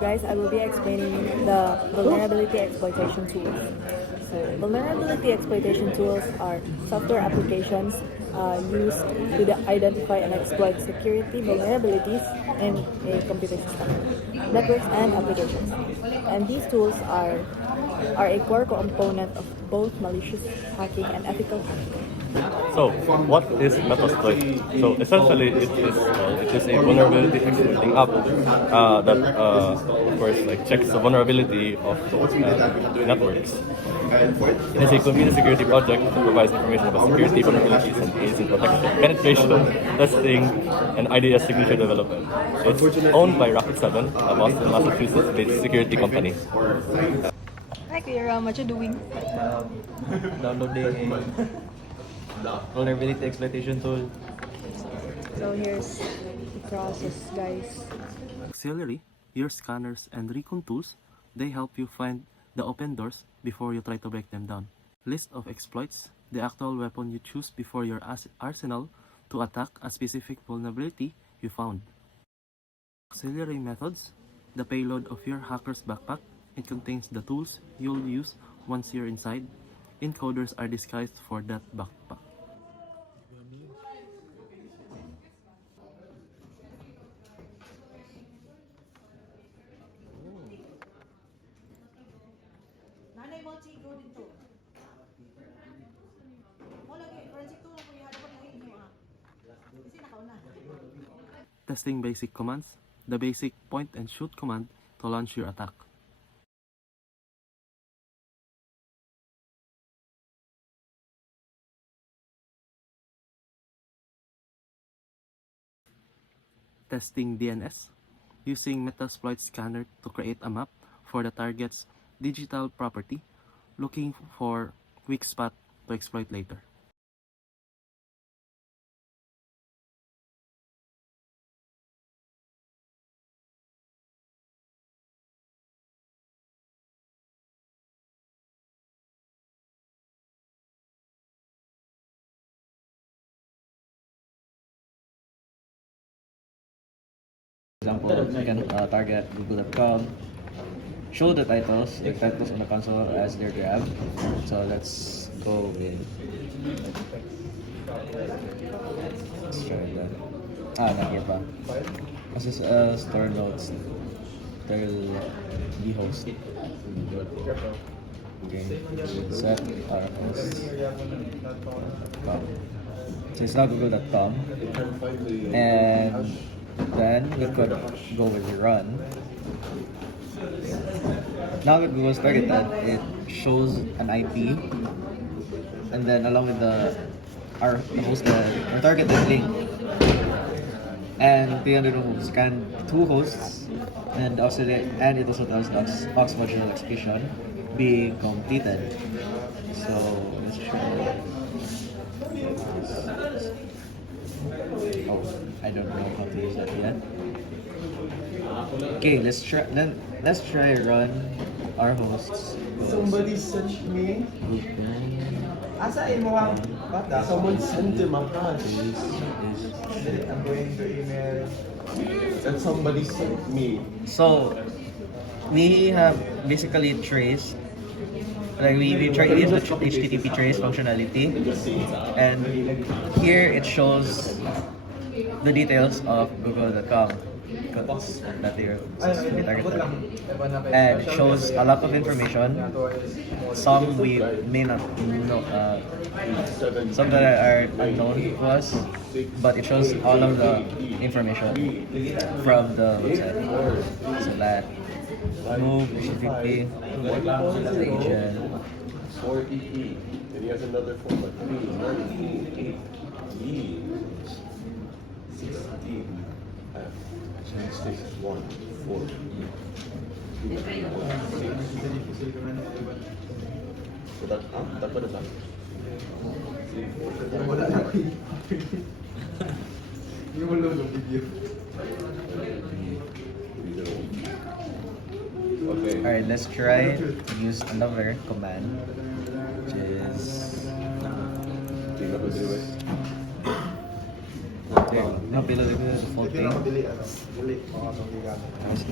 Guys, I will be explaining the vulnerability exploitation tools. So, vulnerability exploitation tools are software applications used to identify and exploit security vulnerabilities in a computer system, networks, and applications. And these tools are a core component of both malicious hacking and ethical hacking. So, what is Metasploit? So, essentially, it is a vulnerability exploiting app that, of course, checks the vulnerability of networks. It is a community security project that provides information about security vulnerabilities and aids in protection, penetration, testing, and IDS signature development. It's owned by Rapid7, a Boston, Massachusetts-based security company. Hi, Kuya Ram. What you doing? Downloading vulnerability exploitation tool. So here's the process, guys. Auxiliary, your scanners and recon tools, they help you find the open doors before you try to break them down. List of exploits, the actual weapon you choose before your arsenal to attack a specific vulnerability you found. Auxiliary methods, the payload of your hacker's backpack. It contains the tools you'll use once you're inside. Encoders are disguised for that backpack. Nanay mo chigo dito. Mo lagi project to ko ihadap na inyo ah. Kasi nakauna. Testing basic commands, the basic point and shoot command to launch your attack. Testing DNS, using Metasploit scanner to create a map for the target's digital property, looking for weak spot to exploit later. For example, you can target google.com, show the titles on the console as their grab. So let's go with, let's try that. Not yet pa. This is store notes. Tell the host. Okay, set our host. So it's now google.com, and then we could go with run. Now that Google's targeted, it shows an IP, and then along with our targeted link, and the other will scan two hosts, and it also tells the aux module execution being completed. So let's try. Oh, I don't know how to use that yet. Okay, let's try run our hosts. Somebody sent me. Asa mo ang bata? Someone sent him a card. I'm going to email that somebody sent me. So we have basically traced. We try to use the HTTP trace functionality, and here it shows the details of google.com that they are specifically targeted, and it shows a lot of information. Some we may not know, some that are unknown to us, but it shows all of the information from the website. So that move HTTP agent. 4EE, and he has another format. 398 E 16 F 614 So that's what is that? Okay. Alright, let's try to use another command, which is no, below the default thing. Nice,